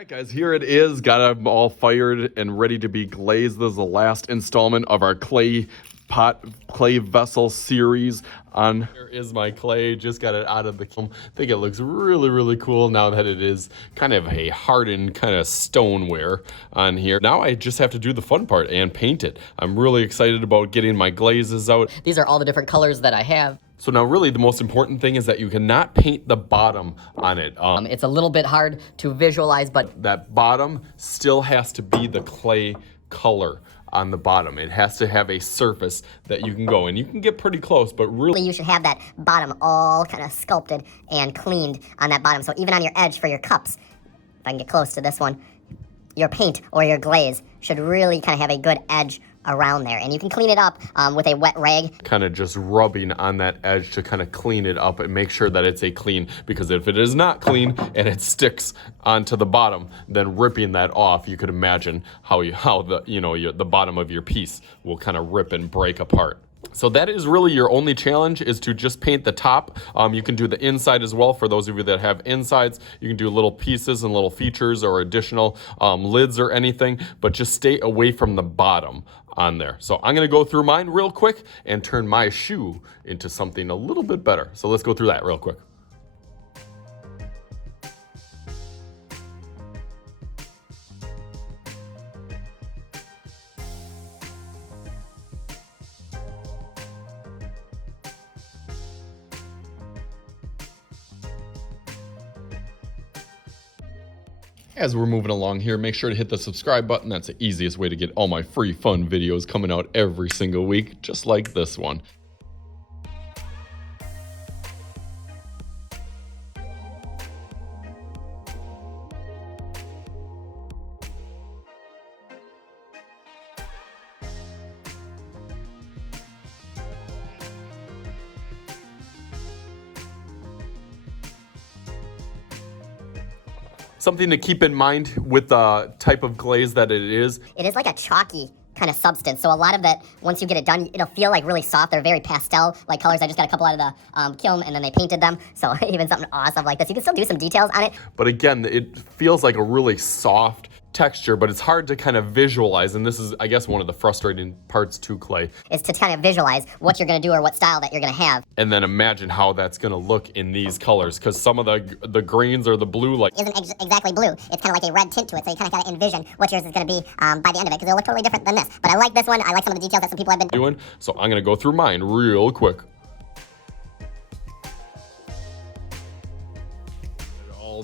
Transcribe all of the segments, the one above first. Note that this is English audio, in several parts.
All right, guys, here it is. Got them all fired and ready to be glazed. This is the last installment of our clay vessel series. Here is my clay. Just got it out of the kiln. I think it looks really cool now that it is kind of a hardened kind of stoneware on here. Now I just have to do the fun part and paint it. I'm really excited about getting my glazes out. These are all the different colors that I have. So now really the most important thing is that you cannot paint the bottom on it. It's a little bit hard to visualize, but that bottom still has to be the clay color on the bottom. It has to have a surface that you can go, and you can get pretty close, but really you should have that bottom all kind of sculpted and cleaned on that bottom. So even on your edge for your cups, if I can get close to this one, your paint or your glaze should really kind of have a good edge around there, and you can clean it up with a wet rag. Kind of just rubbing on that edge to kind of clean it up and make sure that it's a clean, because if it is not clean and it sticks onto the bottom, then ripping that off, you could imagine how the bottom of your piece will kind of rip and break apart. So that is really your only challenge, is to just paint the top. You can do the inside as well for those of you that have insides. You can do little pieces and little features or additional lids or anything, but just stay away from the bottom on there. So I'm gonna go through mine real quick and turn my shoe into something a little bit better. So let's go through that real quick. As we're moving along here, make sure to hit the subscribe button. That's the easiest way to get all my free fun videos coming out every single week, just like this one. Something to keep in mind with the type of glaze that it is. It is like a chalky kind of substance. So a lot of that, once you get it done, it'll feel like really soft. They're very pastel-like colors. I just got a couple out of the kiln, and then they painted them. So even something awesome like this, you can still do some details on it. But again, it feels like a really soft texture, but it's hard to kind of visualize, and this is, I guess, one of the frustrating parts to clay. Is to kind of visualize what you're going to do or what style that you're going to have. And then imagine how that's going to look in these colors, because some of the greens or the blue isn't exactly blue. It's kind of like a red tint to it, so you kind of got to envision what yours is going to be by the end of it, because it'll look totally different than this. But I like this one. I like some of the details that some people have been doing, so I'm going to go through mine real quick.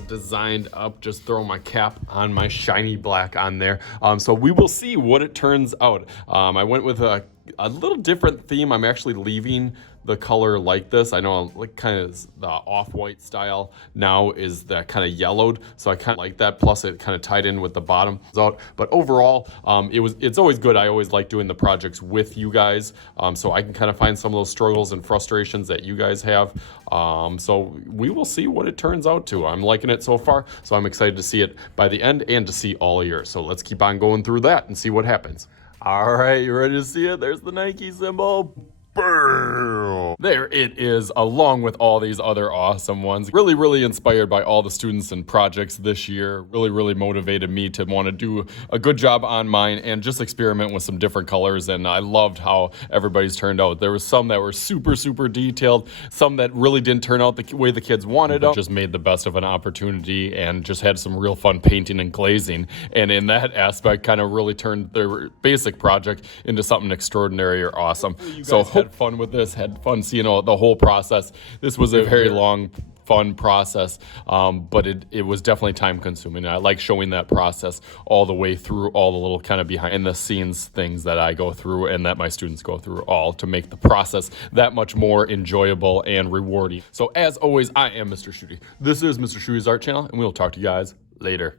Designed up, just throw my cap on, my shiny black on there. So we will see what it turns out. I went with a little different theme. I'm actually leaving the color like this. I know like kind of the off-white style now is that kind of yellowed, so I kind of like that, plus it kind of tied in with the bottom out. But overall, it's always good. I always like doing the projects with you guys, so I can kind of find some of those struggles and frustrations that you guys have. So we will see what it turns out to. I'm liking it so far, so I'm excited to see it by the end and to see all of yours. So let's keep on going through that and see what happens. All right, you ready to see it? There's the Nike symbol. Bam! There it is, along with all these other awesome ones. Really inspired by all the students and projects this year. Really motivated me to want to do a good job on mine and just experiment with some different colors, and I loved how everybody's turned out. There was some that were super detailed, some that really didn't turn out the way the kids wanted them. Just made the best of an opportunity and just had some real fun painting and glazing, and in that aspect kind of really turned their basic project into something extraordinary or awesome. So had fun with this, had fun seeing the whole process. This was a very long, fun process, but it was definitely time consuming. I like showing that process all the way through, all the little kind of behind the scenes things that I go through and that my students go through, all to make the process that much more enjoyable and rewarding. So as always, I am Mr. Shooty. This is Mr. Shooty's Art Channel, and we'll talk to you guys later.